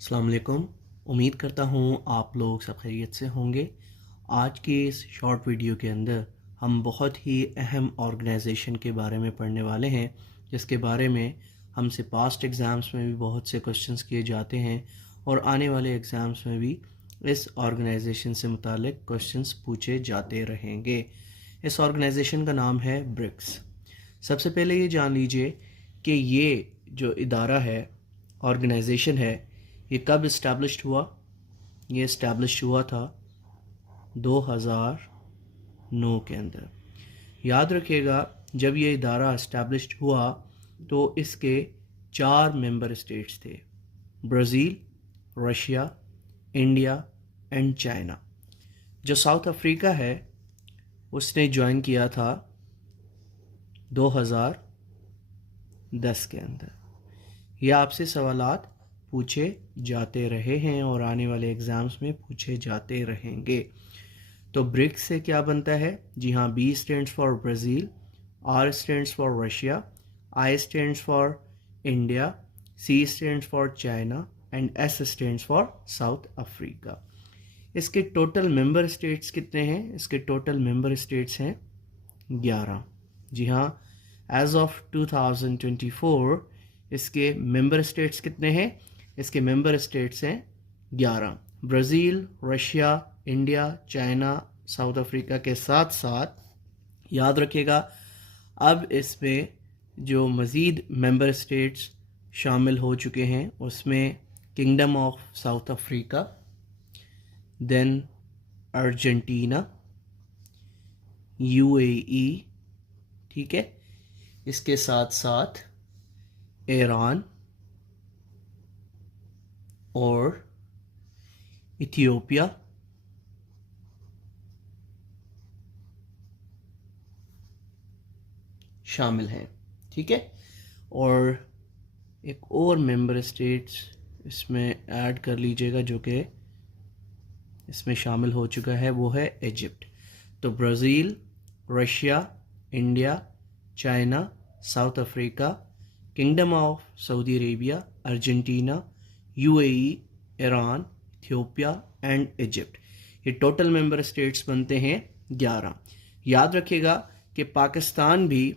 अस्सलाम वालेकुम। उम्मीद करता हूँ आप लोग सब खैरियत से होंगे। आज के इस शॉर्ट वीडियो के अंदर हम बहुत ही अहम ऑर्गेनाइजेशन के बारे में पढ़ने वाले हैं, जिसके बारे में हमसे पास्ट एग्ज़ाम्स में भी बहुत से क्वेश्चंस किए जाते हैं और आने वाले एग्ज़ाम्स में भी इस ऑर्गेनाइजेशन से मुतालिक क्वेश्चंस पूछे जाते रहेंगे। इस ऑर्गेनाइजेशन का नाम है ब्रिक्स। सबसे पहले ये जान लीजिए कि ये जो इदारा है, ऑर्गेनाइजेशन है, ये कब इस्टेब्लिश्ड हुआ। ये इस्टेब्लिश हुआ था 2009 के अंदर। याद रखिएगा, जब ये इदारा इस्टेब्लिश्ड हुआ तो इसके 4 मेंबर स्टेट्स थे: Brazil, Russia, India and China. जो साउथ अफ्रीका है उसने ज्वाइन किया था 2010 के अंदर। यह आपसे सवालात पूछे जाते रहे हैं और आने वाले एग्ज़ाम्स में पूछे जाते रहेंगे। तो ब्रिक्स से क्या बनता है? जी हाँ, B stands for Brazil, R stands for Russia, I stands for India, C stands for China and S stands for South Africa. इसके टोटल मेंबर स्टेट्स कितने हैं? इसके टोटल मेंबर स्टेट्स हैं 11। जी हाँ, एज ऑफ 2024 इसके मेंबर स्टेट्स कितने हैं? इसके मेंबर स्टेट्स हैं 11। Brazil, Russia, India, China, south Africa के साथ साथ याद रखिएगा, अब इसमें जो मज़ीद मेंबर स्टेट्स शामिल हो चुके हैं उसमें kingdom of South Africa, then Argentina, UAE, ठीक है, इसके साथ साथ ईरान और इथियोपिया, शामिल हैं। ठीक है, और एक और मेंबर स्टेट्स इसमें ऐड कर लीजिएगा जो कि इसमें शामिल हो चुका है, वो है इजिप्ट। तो Brazil, Russia, India, China, south Africa, kingdom of Saudi Arabia, Argentina, UAE, Iran, Ethiopia and Egypt, ये टोटल मेंबर स्टेट्स बनते हैं 11। याद रखिएगा कि पाकिस्तान भी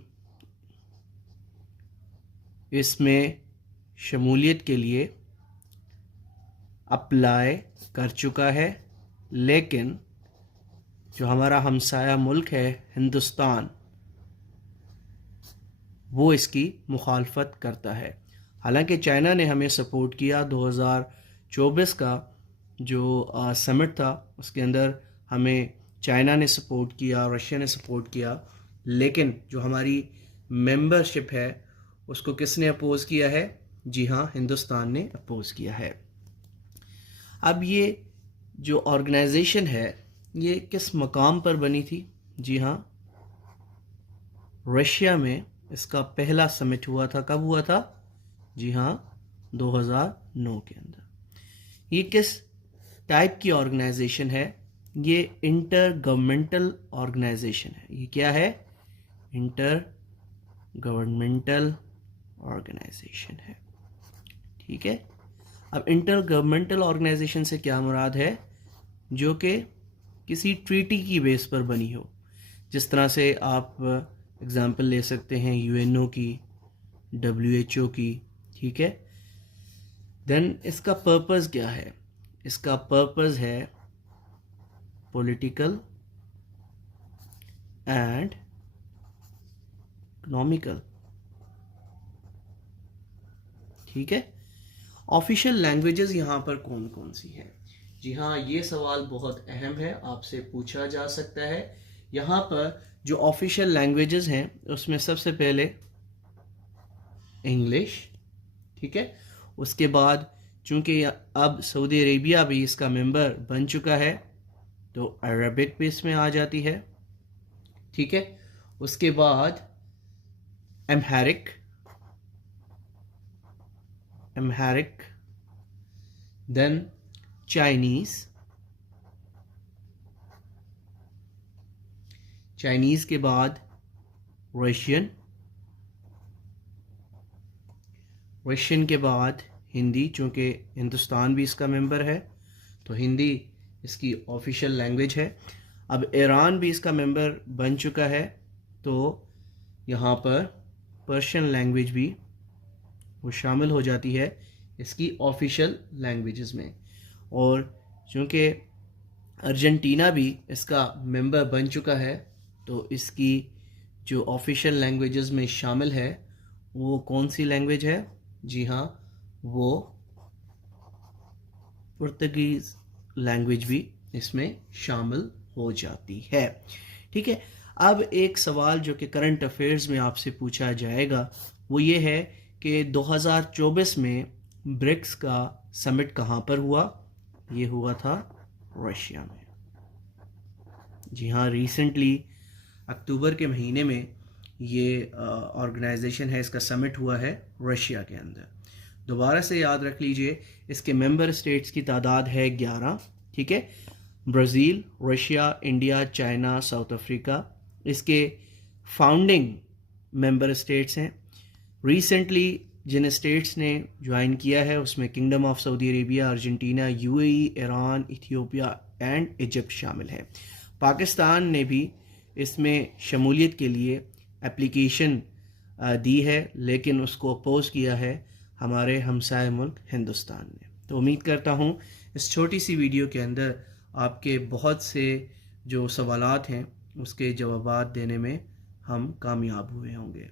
इसमें शमूलियत के लिए अप्लाई कर चुका है, लेकिन जो हमारा हमसाया मुल्क है हिंदुस्तान, वो इसकी मुखालफत करता है। हालांकि चाइना ने हमें सपोर्ट किया। 2024 का जो समिट था उसके अंदर हमें चाइना ने सपोर्ट किया, रशिया ने सपोर्ट किया, लेकिन जो हमारी मेंबरशिप है उसको किसने अपोज़ किया है? जी हाँ, हिंदुस्तान ने अपोज़ किया है। अब ये जो ऑर्गेनाइजेशन है ये किस मकाम पर बनी थी? जी हाँ, रशिया में इसका पहला समिट हुआ था। कब हुआ था? जी हाँ, 2009 के अंदर। ये किस टाइप की ऑर्गेनाइजेशन है? ये इंटर गवर्नमेंटल ऑर्गेनाइजेशन है। ये क्या है? इंटर गवर्नमेंटल ऑर्गेनाइजेशन है। ठीक है, अब इंटर गवर्नमेंटल ऑर्गेनाइजेशन से क्या मुराद है? जो कि किसी ट्रीटी की बेस पर बनी हो। जिस तरह से आप एग्जाम्पल ले सकते हैं यूएनओ की, डब्ल्यूएचओ की। ठीक है, देन इसका पर्पस क्या है? इसका पर्पस है पॉलिटिकल एंड इकोनॉमिकल। ठीक है, ऑफिशियल लैंग्वेजेस यहाँ पर कौन कौन सी हैं? जी हाँ, ये सवाल बहुत अहम है, आपसे पूछा जा सकता है। यहाँ पर जो ऑफिशियल लैंग्वेजेस हैं उसमें सबसे पहले इंग्लिश। ठीक है, उसके बाद चूंकि अब सऊदी अरेबिया भी इसका मेंबर बन चुका है तो अरबिक भी इसमें आ जाती है। ठीक है, उसके बाद एम्हारिक, देन चाइनीज़ के बाद रशियन के बाद हिंदी, चूँकि हिंदुस्तान भी इसका मेंबर है तो हिंदी इसकी ऑफिशियल लैंग्वेज है। अब ईरान भी इसका मेंबर बन चुका है तो यहाँ पर पर्शियन लैंग्वेज भी वो शामिल हो जाती है इसकी ऑफिशियल लैंग्वेजेस में। और चूँकि अर्जेंटीना भी इसका मेंबर बन चुका है तो इसकी जो ऑफिशियल लैंग्वेजेस में शामिल है वो कौन सी लैंग्वेज है? जी हाँ, वो पुर्तगीज़ लैंग्वेज भी इसमें शामिल हो जाती है। ठीक है, अब एक सवाल जो कि करंट अफेयर्स में आपसे पूछा जाएगा वो ये है कि 2024 में ब्रिक्स का समिट कहाँ पर हुआ? ये हुआ था रशिया में। जी हाँ, रिसेंटली अक्टूबर के महीने में ये ऑर्गेनाइजेशन है, इसका समिट हुआ है रशिया के अंदर। दोबारा से याद रख लीजिए, इसके मेंबर स्टेट्स की तादाद है 11। ठीक है, Brazil, Russia, India, China, south Africa इसके फाउंडिंग मेंबर स्टेट्स हैं। रिसेंटली जिन स्टेट्स ने ज्वाइन किया है उसमें kingdom of Saudi Arabia, Argentina, UAE, Iran, Ethiopia and Egypt शामिल है। पाकिस्तान ने भी इसमें शमूलियत के लिए एप्लीकेशन दी है लेकिन उसको अपोज किया है हमारे हमसाय मुल्क हिंदुस्तान ने। तो उम्मीद करता हूँ इस छोटी सी वीडियो के अंदर आपके बहुत से जो सवालात हैं उसके जवाबात देने में हम कामयाब हुए होंगे।